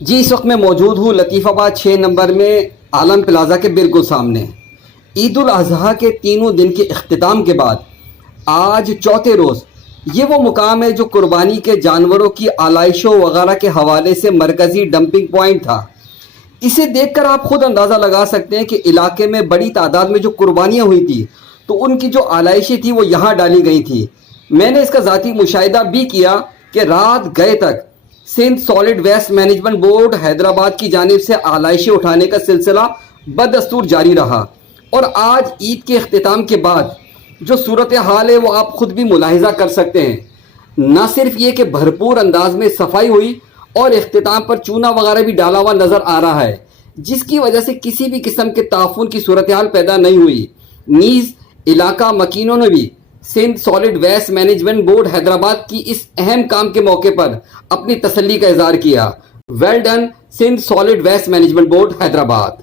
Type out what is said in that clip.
जी, इस वक्त मैं मौजूद हूँ लतीफ़ाबाद 6 नंबर में आलम प्लाज़ा के बिल्कुल सामने। ईद उल अज़हा के तीनों दिन के इख्तिताम के बाद आज चौथे रोज़ ये वो मुकाम है जो कुर्बानी के जानवरों की आलाइशों वगैरह के हवाले से मरकज़ी डंपिंग पॉइंट था। इसे देखकर आप खुद अंदाज़ा लगा सकते हैं कि इलाके में बड़ी तादाद में जो कुर्बानियाँ हुई थी तो उनकी जो आलाइशें थी वो यहाँ डाली गई थी। मैंने इसका ज़ाती मुशाहिदा भी किया कि रात गए तक Sindh solid waste management board Hyderabad की जानिब से आलाइशें उठाने का सिलसिला बदस्तूर जारी रहा और आज ईद के अख्तिताम के बाद जो सूरत हाल है वो आप खुद भी मुलाहिजा कर सकते हैं। न सिर्फ ये कि भरपूर अंदाज में सफाई हुई और इख्तिताम पर चूना वगैरह भी डाला हुआ नज़र आ रहा है, जिसकी वजह से किसी भी किस्म के ताफुन की सूरत हाल पैदा नहीं हुई। नीज़ इलाका मकीनों ने भी Sindh solid waste management board Hyderabad की इस अहम काम के मौके पर अपनी तसल्ली का इजहार किया। Well done Sindh solid waste management board Hyderabad.